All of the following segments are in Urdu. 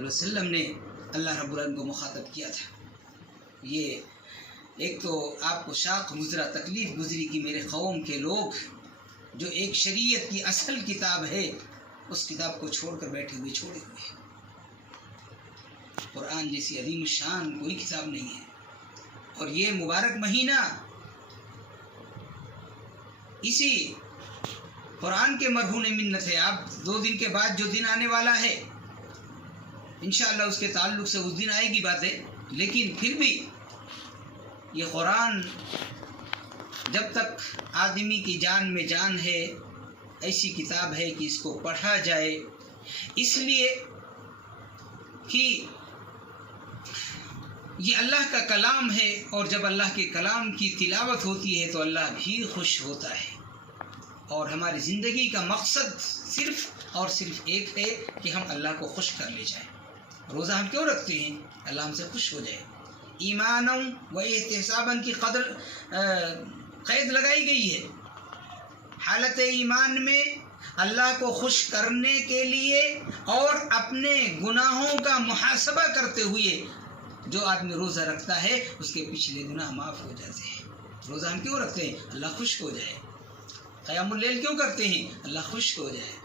علیہ وسلم نے اللہ رب العالمین کو مخاطب کیا تھا۔ یہ ایک تو آپ کو شاق گزرا، تکلیف گزری کہ میرے قوم کے لوگ جو ایک شریعت کی اصل کتاب ہے اس کتاب کو چھوڑ کر بیٹھے ہوئے چھوڑے ہوئے ہیں۔ قرآن جیسی عظیم الشان کوئی کتاب نہیں ہے، اور یہ مبارک مہینہ اسی قرآن کے مرہون منت ہے۔ آپ 2 دن کے بعد جو دن آنے والا ہے انشاءاللہ اس کے تعلق سے اس دن آئے گی باتیں، لیکن پھر بھی یہ قرآن جب تک آدمی کی جان میں جان ہے ایسی کتاب ہے کہ اس کو پڑھا جائے، اس لیے کہ یہ اللہ کا کلام ہے، اور جب اللہ کے کلام کی تلاوت ہوتی ہے تو اللہ بھی خوش ہوتا ہے۔ اور ہماری زندگی کا مقصد صرف اور صرف ایک ہے کہ ہم اللہ کو خوش کر لے جائیں۔ روزہ ہم کیوں رکھتے ہیں؟ اللہ ہم سے خوش ہو جائے۔ ایماناً و احتساباً کی قید لگائی گئی ہے۔ حالت ایمان میں اللہ کو خوش کرنے کے لیے اور اپنے گناہوں کا محاسبہ کرتے ہوئے جو آدمی روزہ رکھتا ہے اس کے پچھلے گناہ معاف ہو جاتے ہیں۔ روزہ ہم کیوں رکھتے ہیں؟ اللہ خوش ہو جائے۔ قیام اللیل کیوں کرتے ہیں؟ اللہ خوش ہو جائے۔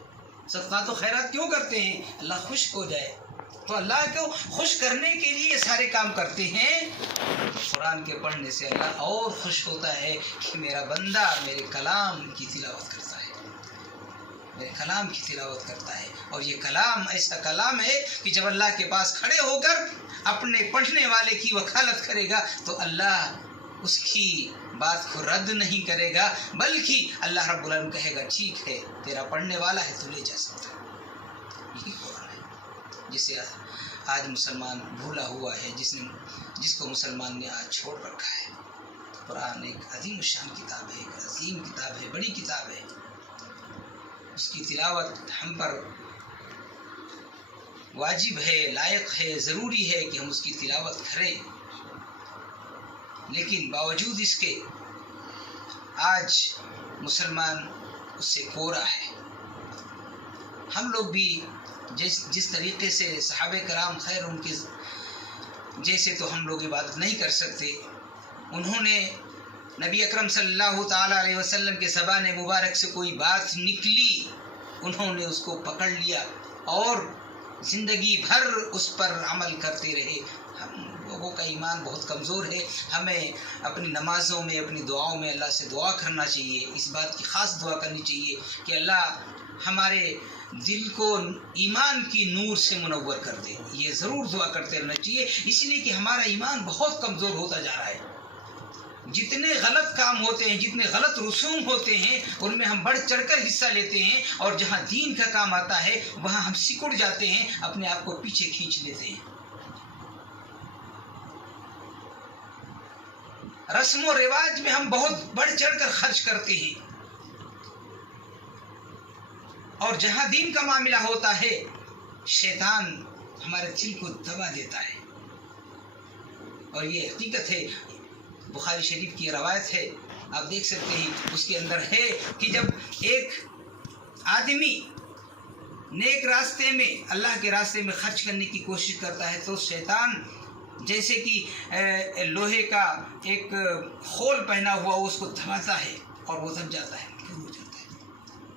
صدقات و خیرات کیوں کرتے ہیں؟ اللہ خوش ہو جائے۔ تو اللہ کو خوش کرنے کے لیے یہ سارے کام کرتے ہیں۔ قرآن کے پڑھنے سے اللہ اور خوش ہوتا ہے کہ میرا بندہ میرے کلام کی تلاوت کرتا ہے، میرے کلام کی تلاوت کرتا ہے۔ اور یہ کلام ایسا کلام ہے کہ جب اللہ کے پاس کھڑے ہو کر اپنے پڑھنے والے کی وکالت کرے گا تو اللہ اس کی بات کو رد نہیں کرے گا، بلکہ اللہ رب العالمین کہے گا ٹھیک ہے تیرا پڑھنے والا ہے، تو لے جا سکتا ہے۔ یہی قرآن ہے جسے آج مسلمان بھولا ہوا ہے، جس کو مسلمان نے آج چھوڑ رکھا ہے۔ قرآن ایک عظیم الشان کتاب ہے، ایک عظیم کتاب ہے، بڑی کتاب ہے۔ اس کی تلاوت ہم پر واجب ہے، لائق ہے، ضروری ہے کہ ہم اس کی تلاوت کریں، لیکن باوجود اس کے آج مسلمان اس سے کورا ہے۔ ہم لوگ بھی جس طریقے سے صحابہ کرام خیر ان کے جیسے تو ہم لوگ عبادت نہیں کر سکتے۔ انہوں نے نبی اکرم صلی اللہ تعالیٰ علیہ وسلم کے زبان مبارک سے کوئی بات نکلی، انہوں نے اس کو پکڑ لیا اور زندگی بھر اس پر عمل کرتے رہے۔ ہم لوگوں کا ایمان بہت کمزور ہے، ہمیں اپنی نمازوں میں اپنی دعاؤں میں اللہ سے دعا کرنا چاہیے، اس بات کی خاص دعا کرنی چاہیے کہ اللہ ہمارے دل کو ایمان کی نور سے منور کر دے۔ یہ ضرور دعا کرتے رہنا چاہیے، اس لیے کہ ہمارا ایمان بہت کمزور ہوتا جا رہا ہے۔ جتنے غلط کام ہوتے ہیں، جتنے غلط رسوم ہوتے ہیں، ان میں ہم بڑھ چڑھ کر حصہ لیتے ہیں، اور جہاں دین کا کام آتا ہے وہاں ہم سکڑ جاتے ہیں، اپنے آپ کو پیچھے کھینچ لیتے ہیں۔ رسم و رواج میں ہم بہت بڑھ چڑھ کر خرچ کرتے ہیں، اور جہاں دین کا معاملہ ہوتا ہے شیطان ہمارے دل کو دبا دیتا ہے۔ اور یہ حقیقت ہے، بخاری شریف کی روایت ہے، آپ دیکھ سکتے ہیں، اس کے اندر ہے کہ جب ایک آدمی نیک راستے میں اللہ کے راستے میں خرچ کرنے کی کوشش کرتا ہے تو شیطان جیسے کہ لوہے کا ایک خول پہنا ہوا اس کو دباتا ہے اور وہ دب جاتا ہے، ہو جاتا ہے،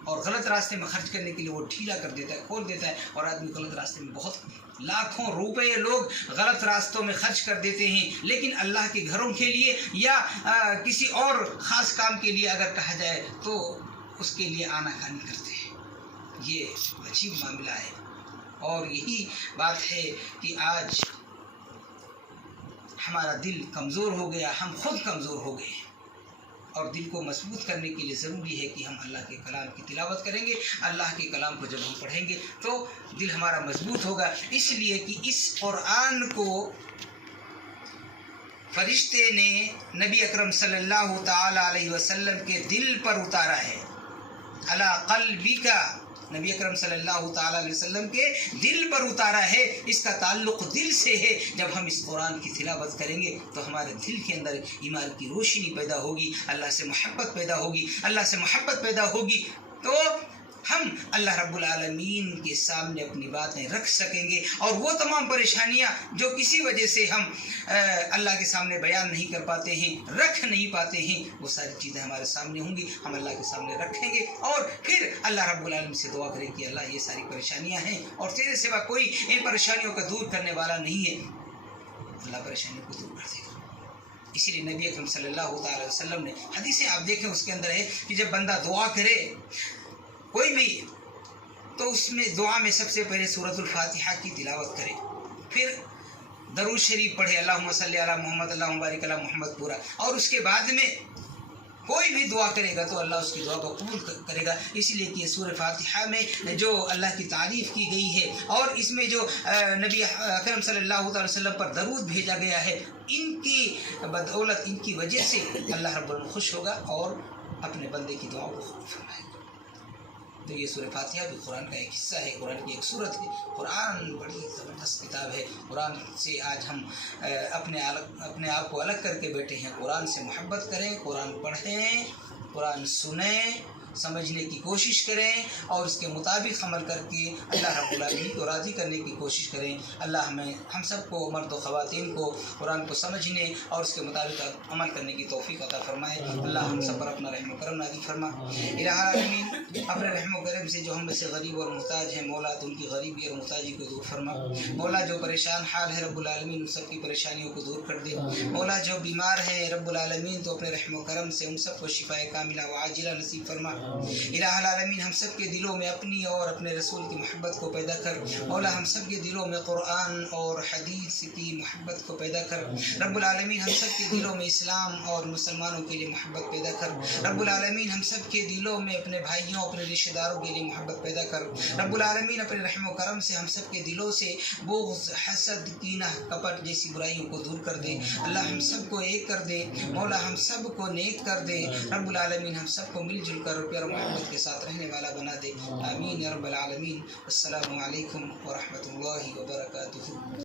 اور غلط راستے میں خرچ کرنے کے لیے وہ ڈھیلا کر دیتا ہے، کھول دیتا ہے، اور آدمی غلط راستے میں بہت لاکھوں روپے لوگ غلط راستوں میں خرچ کر دیتے ہیں، لیکن اللہ کے گھروں کے لیے یا کسی اور خاص کام کے لیے اگر کہا جائے تو اس کے لیے آنا کانی کرتے ہیں۔ یہ عجیب معاملہ ہے، اور یہی بات ہے کہ آج ہمارا دل کمزور ہو گیا، ہم خود کمزور ہو گئے، اور دل کو مضبوط کرنے کے لیے ضروری ہے کہ ہم اللہ کے کلام کی تلاوت کریں گے۔ اللہ کے کلام کو جب ہم پڑھیں گے تو دل ہمارا مضبوط ہوگا، اس لیے کہ اس قرآن کو فرشتے نے نبی اکرم صلی اللہ تعالی علیہ وسلم کے دل پر اتارا ہے۔ علی قلبک، نبی اکرم صلی اللہ تعالیٰ علیہ وسلم کے دل پر اتارا ہے، اس کا تعلق دل سے ہے۔ جب ہم اس قرآن کی تلاوت کریں گے تو ہمارے دل کے اندر ایمان کی روشنی پیدا ہوگی، اللہ سے محبت پیدا ہوگی، اللہ سے محبت پیدا ہوگی، تو ہم اللہ رب العالمین کے سامنے اپنی باتیں رکھ سکیں گے، اور وہ تمام پریشانیاں جو کسی وجہ سے ہم اللہ کے سامنے بیان نہیں کر پاتے ہیں، رکھ نہیں پاتے ہیں، وہ ساری چیزیں ہمارے سامنے ہوں گی، ہم اللہ کے سامنے رکھیں گے، اور پھر اللہ رب العالمین سے دعا کریں کہ اللہ یہ ساری پریشانیاں ہیں اور تیرے سوا کوئی ان پریشانیوں کو دور کرنے والا نہیں ہے، اللہ پریشانیوں کو دور کر دے گا۔ اسی لیے نبی اکرم صلی اللہ تعالی وسلم نے حدیثیں آپ دیکھیں، اس کے اندر ہے کہ جب بندہ دعا کرے کوئی بھی، تو اس میں دعا میں سب سے پہلے سورۃ الفاتحہ کی تلاوت کرے، پھر درود شریف پڑھے، اللہم صلی علی محمد اللہم بارک علی محمد پورا، اور اس کے بعد میں کوئی بھی دعا کرے گا تو اللہ اس کی دعا کو قبول کرے گا۔ اسی لیے کہ سورہ فاتحہ میں جو اللہ کی تعریف کی گئی ہے اور اس میں جو نبی اکرم صلی اللہ علیہ وسلم پر درود بھیجا گیا ہے، ان کی بدولت، ان کی وجہ سے اللہ رب العالمین خوش ہوگا اور اپنے بندے کی دعاؤں کو قبول فرمائے گا۔ تو یہ سورہ فاتحہ بھی قرآن کا ایک حصہ ہے، قرآن کی ایک سورت ہے۔ قرآن بڑی زبردست کتاب ہے۔ قرآن سے آج ہم اپنے آپ کو الگ کر کے بیٹھے ہیں۔ قرآن سے محبت کریں، قرآن پڑھیں، قرآن سنیں، سمجھنے کی کوشش کریں اور اس کے مطابق عمل کر کے اللہ رب العالمین کو راضی کرنے کی کوشش کریں۔ اللہ ہم سب کو، مرد و خواتین کو، قرآن کو سمجھنے اور اس کے مطابق عمل کرنے کی توفیق عطا فرمائے۔ اللہ ہم سب پر اپنا رحم و کرم نازل فرما۔ الہ العالمین اپنے رحم و کرم سے جو ہم میں سے غریب اور محتاج ہیں، مولا تو ان کی غریبی اور محتاجی کو دور فرما۔ مولا جو پریشان حال ہے رب العالمین ان سب کی پریشانیوں کو دور کر دے۔ مولا جو بیمار ہے رب العالمین تو اپنے رحم و کرم سے ان سب کو شفاء کاملہ و عاجلہ نصیب فرما۔ الہ العالمین ہم سب کے دلوں میں اپنی اور اپنے رسول کی محبت کو پیدا کر۔ مولا ہم سب کے دلوں میں قرآن اور حدیث کی محبت کو پیدا کر۔ رب العالمین ہم سب کے دلوں میں اسلام اور مسلمانوں کے لیے محبت پیدا کر۔ رب العالمین ہم سب کے دلوں میں اپنے بھائیوں، اپنے رشتہ داروں کے لیے محبت پیدا کر۔ رب العالمین اپنے رحم و کرم سے ہم سب کے دلوں سے بغض، حسد، کینہ، کپٹ جیسی برائیوں کو دور کر دے۔ اللہ ہم سب کو ایک کر دے۔ مولا ہم سب کو نیک کر دے۔ رب العالمین ہم سب کو مل جل کر پیار و محبت کے ساتھ رہنے والا بنا دے۔ آمین یا رب العالمین۔ السلام علیکم ورحمۃ اللہ وبرکاتہ۔